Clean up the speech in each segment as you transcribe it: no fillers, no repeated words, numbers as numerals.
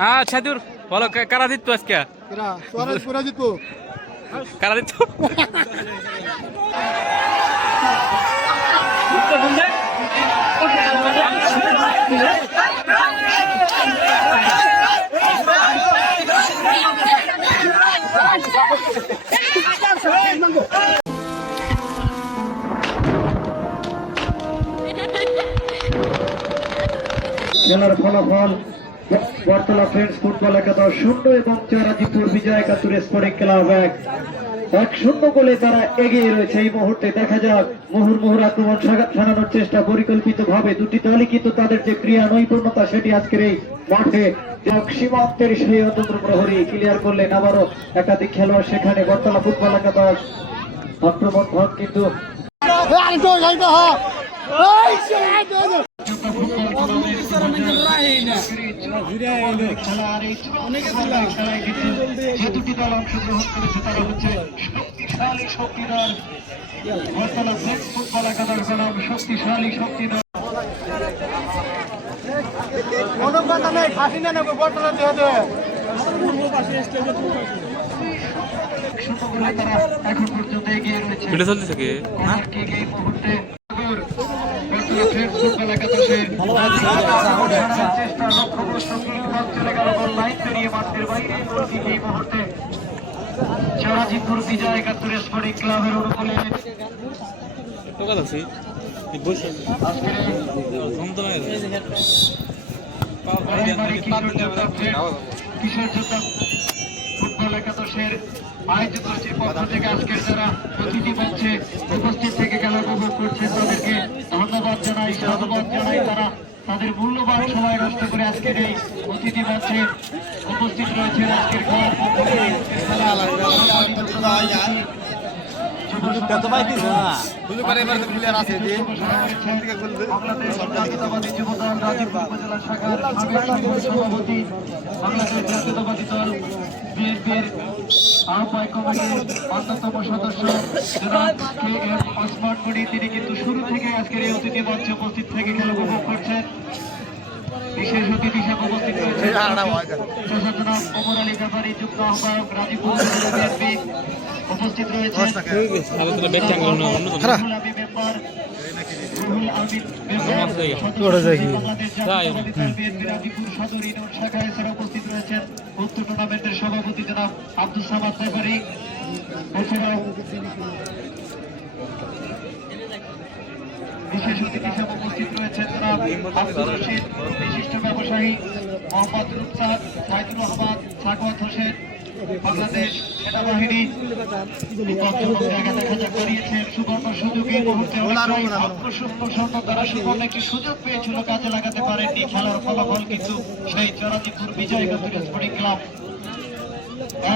হ্যাঁ ছাদুর বলো কারা জিততো আজকে কারা জিততো খেলার ফলাফল বটতলা ফ্রেন্ডস ফুটবল একাদশ 0 এবং চরাজিপুর বিজয় একাত্তর স্পোর্টিং ক্লাব 1-0 গোলে তারা এগিয়ে রয়েছে। এই মুহূর্তে দেখা যাক মুহুর্মুহুর আক্রমণ সানানোর চেষ্টা পরিকল্পিতভাবে দুটি দলই কিন্তু তাদের যে ক্রিয়া নৈপুণ্যতা সেটি আজকের এই মাঠে সীমান্তের সেই অতন্ত্র প্রহরী ক্লিয়ার করলেন। আবারও একাধিক খেলোয়াড় সেখানে বটতলা ফুটবল একাদশ আক্রমণ ভাগ কিন্তু দুটি দল অংশগ্রহণ করেছে তারা হচ্ছে শক্তিশালী শক্তিধর বটতলা ফ্রেন্ডস ফুটবল একাদশ বনাম শক্তিশালী শক্তিধর। এখন পর্যন্ত এগিয়ে রয়েছে এই মুহূর্তে ফুটবল একাদশের চেষ্টা লক্ষ্যবস্তু চলে গেল গোল লাইন পেরিয়ে মাঠের বাইরে এই মুহূর্তে চরাজিপুর বিজয় একাত্তর স্পোর্টিং ক্লাবের অনুকূলে কিশোর যোদ্ধা ফুটবল একাদশের আয়োজক গোষ্ঠীর পক্ষ থেকে আজকের যারা অতিথি মঞ্চে উপস্থিত থেকে খেলা উপভোগ করছেন তাদেরকে ধন্যবাদ জানাই, সাধুবাদ জানাই। তারা তাদের মূল্যবান সময় নষ্ট করে আজকের এই অতিথি মঞ্চে উপস্থিত রয়েছেন। আজকের জাতীয়তাবাদী যুবদল রাজীবপুর উপজেলা শাখার সভাপতি, বাংলাদেশ জাতীয়তাবাদী দল বিএনপির আহ্বায়ক কমিটির অন্যতম সদস্য KM ওসমান গনি, তিনি কিন্তু শুরু থেকে আজকের এই অতিথি মঞ্চে উপস্থিত থেকে খেলা উপভোগ করছেন। বিশেষ অতিথি হিসেবে উপস্থিত রয়েছে ওমর আলী ব্যাপারী, যুগ্ম আহ্বায়ক রাজীবপুর বিএনপি উপস্থিত রয়েছে উত্তর টুর্নামেন্টের সভাপতি জনাব আব্দুল সামাদ ব্যাপারী, এছাড়াও বিশেষ অতিথি হিসেবে উপস্থিত রয়েছেন জনাব আব্দুল রশিদ, বিশিষ্ট ব্যবসায়ী মোহাম্মদ রুকসাদ, সাইদুর রহমান, সাকওয়াত হোসেন, বাংলাদেশ সেনাবাহিনী জায়গা দেখা যাক দাঁড়িয়েছেন। সুবর্ণ সুযোগ এই মুহূর্তে তারা সুবর্ণ একটি সুযোগ পেয়েছিল, কাজে লাগাতে পারেননি। খেলার ফলাফল কিন্তু সেই চরাজিপুর বিজয় একাত্তর স্পোর্টিং ক্লাব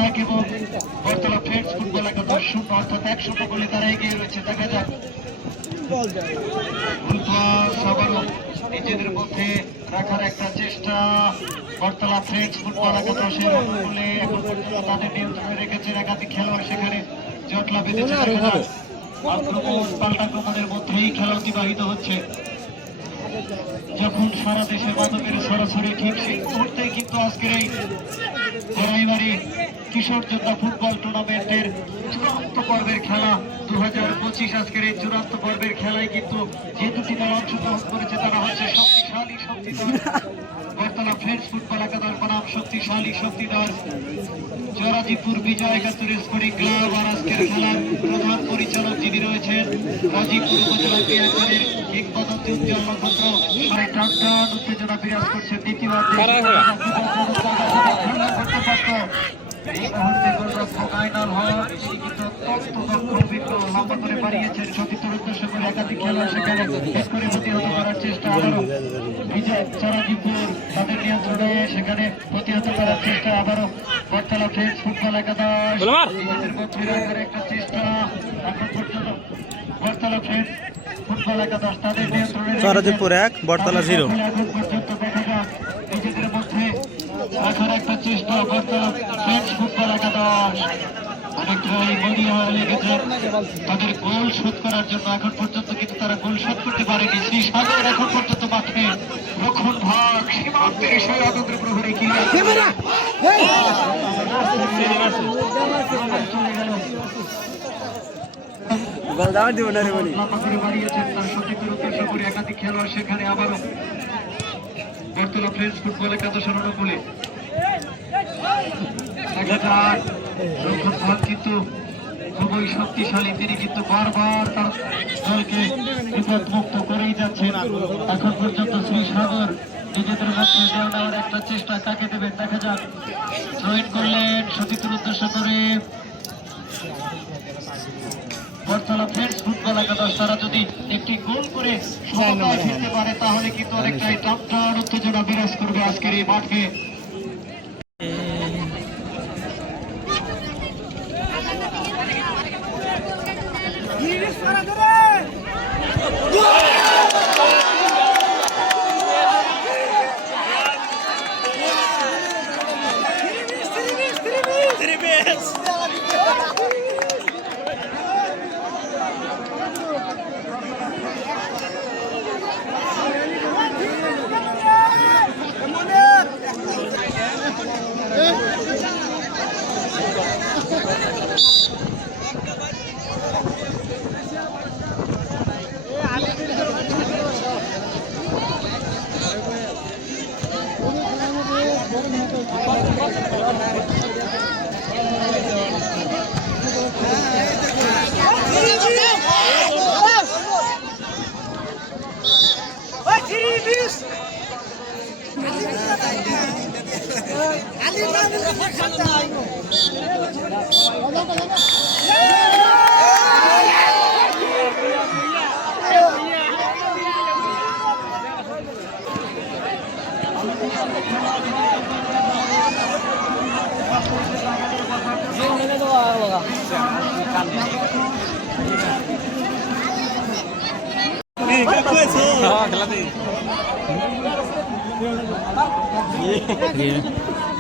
1 এবং বটতলা ফ্রেন্ডস ফুটবল একাদশ 0, অর্থাৎ 1-0 গোলে তারা এগিয়ে রয়েছে। দেখা যাক নিজেদের মধ্যে রাখার একটা চেষ্টা বটতলা ফ্রেন্ডস ফুটবল একাদশের অনুকূলে এখন পর্যন্ত তাদের নিয়ন্ত্রণে রেখেছেন একাধিক খেলোয়াড়, সেখানে জটলা বেঁধেছে। আক্রমণ পাল্টাক্রমণের মধ্যেই খেলা অতিবাহিত হচ্ছে। যখন সারা দেশে মাদকের সরাসরি ঠিক সেই মুহূর্তেই কিন্তু আজকের এই জরাইবাড়ি কিশোর যোদ্ধা ফুটবল টুর্নামেন্টের চূড়ান্ত পর্বের খেলা 2025 আজকের এই চূড়ান্ত পর্বের খেলায় কিন্তু যে দুটি দল অংশগ্রহণ করেছে তারা হচ্ছে শক্তিশালী শক্তিধর বটতলা ফ্রেন্ডস ফুটবল একাদশ বনাম শক্তিশালী শক্তিধর চরাজিপুর বিজয় একাত্তর স্পোর্টিং ক্লাব। আর আজকের খেলার প্রধান পরিচালক যিনি রয়েছেন গাজীপুর উপজেলা বিএনপির কিংবদন্তি উজ্জ্বল নক্ষত্র, সারা টান উত্তেজনা বিরাজ করছে। দ্বিতীয়ার্ধে এই মুহূর্তে গোলরক্ষক আইনাল হক কিন্তু অত্যন্ত দক্ষ লম্বা করে বাড়িয়েছেন সতীর্থের উদ্দেশ্য করে একাধিক খেলোয়াড় সেখানে করে প্রতিহত করার চেষ্টা। আবারও বিজয় চরাজিপুর তাদের নিয়ন্ত্রণে সেখানে প্রতিহত করার চেষ্টা। আবারও বটতলা ফ্রেন্ডস ফুটবল একাদশ নিজেদের মধ্যে রাখার একটা চেষ্টা। এখন পর্যন্ত বটতলা ফ্রেন্ডস ফুটবল একাদশ তাদের নিয়ন্ত্রণে চরাজিপুর 1 বটতলা 0। এখন পর্যন্ত দেখা যাক নিজেদের মধ্যে রাখার একটা চেষ্টা বটতলা ফ্রেন্ডস ফুটবল একাদশ। অনেকটাই মরিয়া লেগেছে তাদের গোল শোধ করার জন্য। এখন পর্যন্ত কিন্তু তারা গোল শোধ করতে পারেনি। শ্রী সাগর এখন পর্যন্ত মাঠে রক্ষণ ভাগ সীমান্তের সেই আনন্দের প্রহরে কি একাধিক খেলোয়াড় সেখানে আবারও বর্তলা ফ্রেন্ডস ফুটবলে কত স্মরণ বলে রক্ষণ ভাগ কিন্তু খুবই শক্তিশালী। তিনি কিন্তু বারবার তার দলকে বিপদমুক্ত করেই যাচ্ছেন। এখন পর্যন্ত শ্রী সাগর নিজেদের মধ্যে দেওয়া নেওয়ার একটা চেষ্টা কাকে দেবেন দেখা যাক। জয়েন করলেন সতীতুর উদ্দেশ্য করে বর্তলা ফ্রেন্ডস ফুটবল একাদশ। তারা যদি একটি গোল করে সমতায় ফিরতে পারে তাহলে কিন্তু অনেকটাই টান উত্তেজনা বিরাজ করবে আজকের এই মাঠে।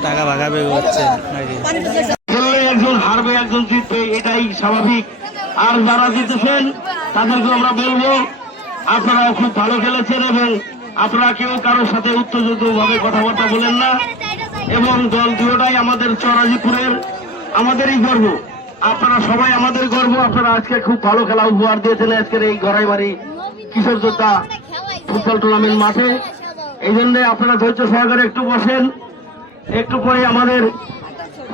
টাকা ভাগাবে হচ্ছে একজন হারবে একজন জিতবে, এটাই স্বাভাবিক। আর যারা জিতেছেন তাদেরকে আমরা বলবো আপনারাও খুব ভালো খেলেছেন এবং আপনারা কেউ কারোর সাথে উত্তেজিত ভাবে কথাবার্তা বলেন না। এবং দল দুটোটাই আমাদের চরাজিপুরের আমাদেরই গর্ব। আপনারা সবাই আমাদের গর্ব। আপনারা আজকে খুব ভালো খেলা উপহার দিয়েছেন আজকের এই গড়াইবাড়ি কিশোর যোদ্ধা ফুটবল টুর্নামেন্ট মাঠে। এই জন্য আপনারা ধৈর্য সহকারে একটু বসেন, একটু পরে আমাদের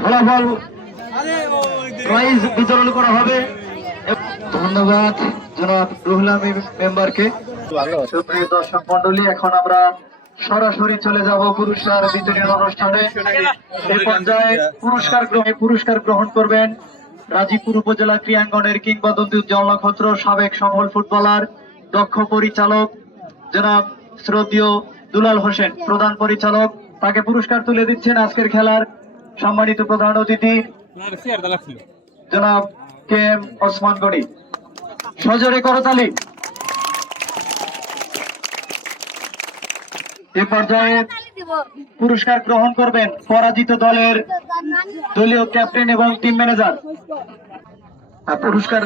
ফলাফল প্রাইজ বিতরণ করা হবে। ধন্যবাদ জনাব রুহুল আমিন মেম্বারকে। সুপ্রিয় দর্শক মন্ডলী, এখন আমরা সরাসরি চলে যাব পুরস্কার বিতরণ অনুষ্ঠানে। এই পর্যায়ে পুরস্কার গ্রহণ করবেন রাজীবপুর উপজেলা ক্রীড়াঙ্গনের কিংবদন্তি উজ্জ্বল নক্ষত্র, সাবেক সফল ফুটবলার, দক্ষ পরিচালক জনাব শ্রদ্ধেয় দুলাল হোসেন। প্রধান পরিচালক তাকে পুরস্কার তুলে দিচ্ছেন আজকের খেলার সম্মানিত প্রধান অতিথি জনাব কে এম ওসমান গনি। সজোরে করতালি। এ পর্যায়ে পুরস্কার গ্রহণ করবেন পরাজিত দলের দলীয় ক্যাপ্টেন এবং টিম ম্যানেজার। পুরস্কার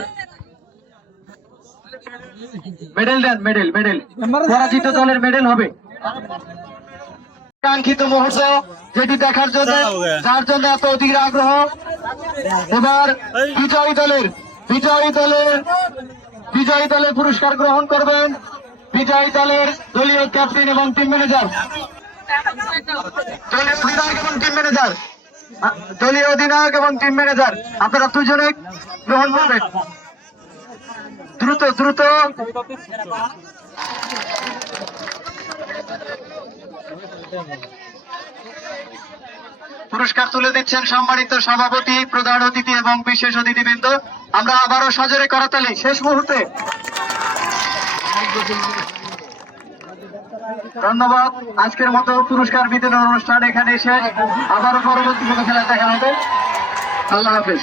মেডেল দেন, মেডেল পরাজিত দলের মেডেল হবে। কাঙ্ক্ষিত মুহূর্ত যেটি দেখার জন্য যার জন্য এত অধিক আগ্রহ। এবার বিজয়ী দলের পুরস্কার গ্রহণ করবেন বিজয়ী দলের দলীয় ক্যাপ্টেন এবং টিম ম্যানেজার। দলীয় অধিনায়ক এবং টিম ম্যানেজার আপনারা দুজনে গ্রহণ করবেন। দ্রুত পুরস্কার তুলে দিচ্ছেন সম্মানিত সভাপতি, প্রধান অতিথি এবং বিশেষ অতিথিবৃন্দ। আমরা আবারও সজোরে করতালি। শেষ মুহূর্তে ধন্যবাদ। আজকের মতো পুরস্কার বিতরণ অনুষ্ঠান এখানে শেষ। আবারও পরবর্তী কোনো খেলা দেখা হবে। আল্লাহ হাফেজ।